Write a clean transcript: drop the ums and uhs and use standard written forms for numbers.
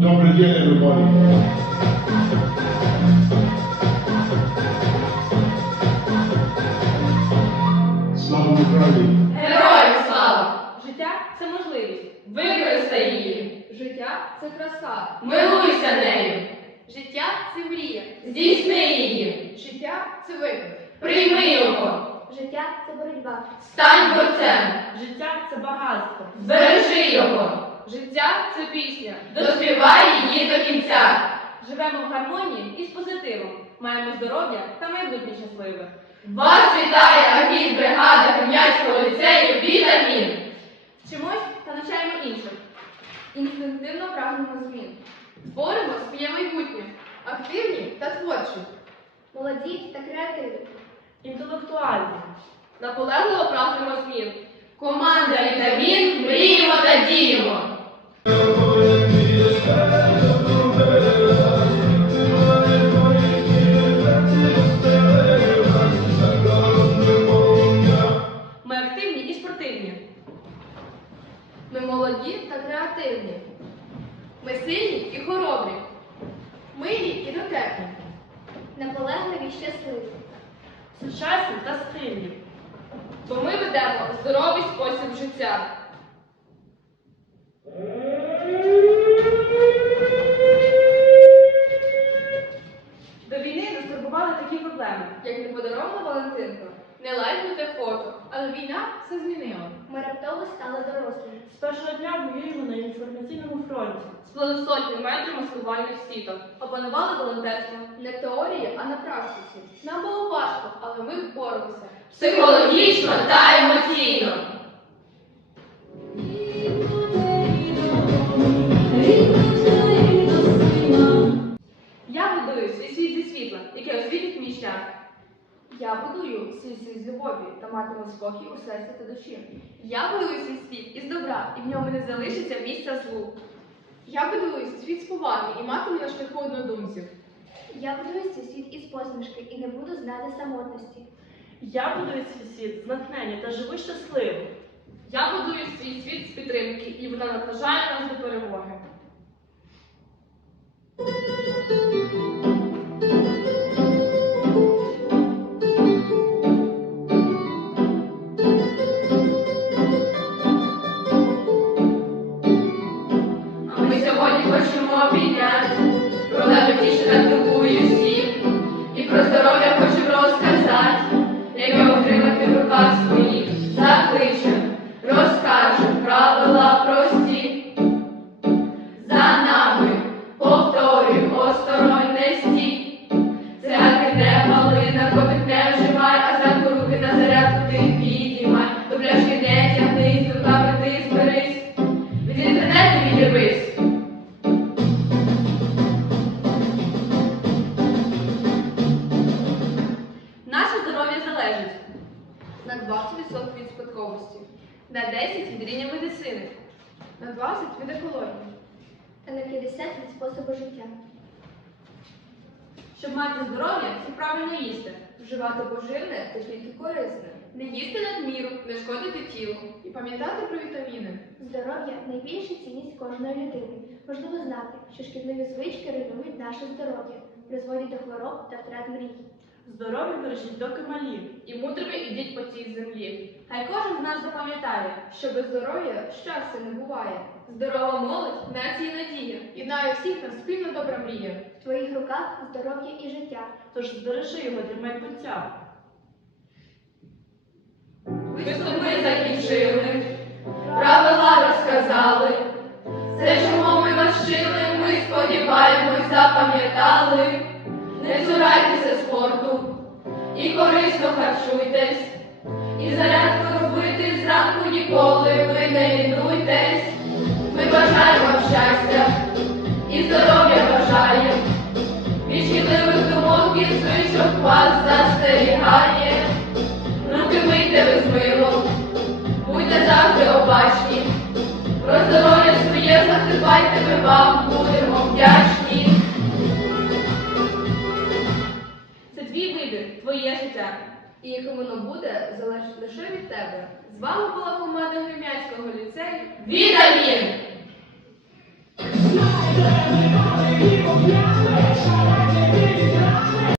Добрый день, everybody. Слава Україні! Героям слава! Життя – це можливість. Використай її! Життя – це краса. Милуйся нею! Життя – це мрія. Здійсни її! Життя – це виклик. Прийми його! Життя – це боротьба. Стань борцем! Життя – це багатство. Збережи його! Життя – це пісня. Доспівай її до кінця! Живемо в гармонії і з позитивом. Маємо здоров'я та майбутнє щасливе. Вас вітає агітбригада Кам'янського ліцею «Вітамін». Вчимось та навчаємо інших. Інстинктивно прагнемо змін. Творимо своє майбутнє. Активні та творчі. Молоді та креативні. Інтелектуальні. Наполегливо прагнемо змін. Команда «Вітамін» мріємо та діємо! Ми активні і спортивні. Ми молоді та креативні. Ми сильні і хоробрі. Милі і дотепні. Наполегливі й щасливі. Сучасні та стильні. Бо ми ведемо здоровий спосіб життя. До війни нас турбували такі проблеми. Як неподарована Валентинка. Не лайкнуте фото. Але війна все змінила. Ми раптово стали дорослими. З першого дня воюємо на інформаційному фронті. Сплели сотні метрів маскувальних сіток. Опанували волонтерство. Не в теорії, а на практиці. Нам було важко, але ми впоралися. Психологічно та емоційно! Я будую свій світ зі світла, яке освітить мій шлях. Я будую свій світ з любові та матиму спокій у серці та душі. Я будую свій світ із добра, і в ньому не залишиться місця злу. Я будую світ з поваги і матиму на шляху однодумців. Я будую свій світ із посмішки і не буду знати самотності. Я будую свій світ з натхнення та живу щасливо. Я будую свій світ з підтримки, і вона наближає нас до перемоги. А ми сьогодні хочемо обійняти, про найбільше так турбує всіх. І про здоров'я хочемо розказати, яке отримати в руках своїх. Закличем, розкажем правила прості. За нами повторюй, осторонь не стій. Церкви не пали, наркотик не вживай, а зранку руки на зарядку ти підіймай. До пляшки не тягнись, руками ти зберись. Від інтернету відірвись. Наше здоров'я залежить. На 20% від спадковості, на 10% від рівня медицини, на 20% від екології. Та на 50 від способу життя. Щоб мати здоров'я, це правильно їсти. Вживати поживне та тільки корисне. Не їсти надміру, не шкодити тілу. І пам'ятати про вітаміни. Здоров'я – найбільша цінність кожної людини. Важливо знати, що шкідливі звички руйнують наше здоров'я, призводять до хвороб та втрат мрій. Здоров'я бережіть доки малі. І мудрими ідіть по цій землі. Хай кожен з нас запам'ятає, Що без здоров'я щастя не буває. Здорова молодь – нації надія. Єднає всіх на спільна добра мрія. В твоїх руках здоров'я і життя. тож збережи його для майбуття. Виступ ми закінчили, правила розказали. Все, чому ми вас вчили, ми сподіваємось, запам'ятали. Не цурайтеся спорту і корисно харчуйтесь. І зарядку робити зранку ніколи ви не лінуйтесь. Ми бажаємо вам щастя і здоров'я бажаємо. Від шкідливих думок і звичок вас застерігає. Руки мийте ви з милом, будьте завжди обачні. Про здоров'я своє захистайте, ми вам будемо вдячні. Це твій вибір, твоє життя. І яким воно буде, залежить лише від тебе. З вами була команда Гремянського ліцею Вітамін! Everybody, keep on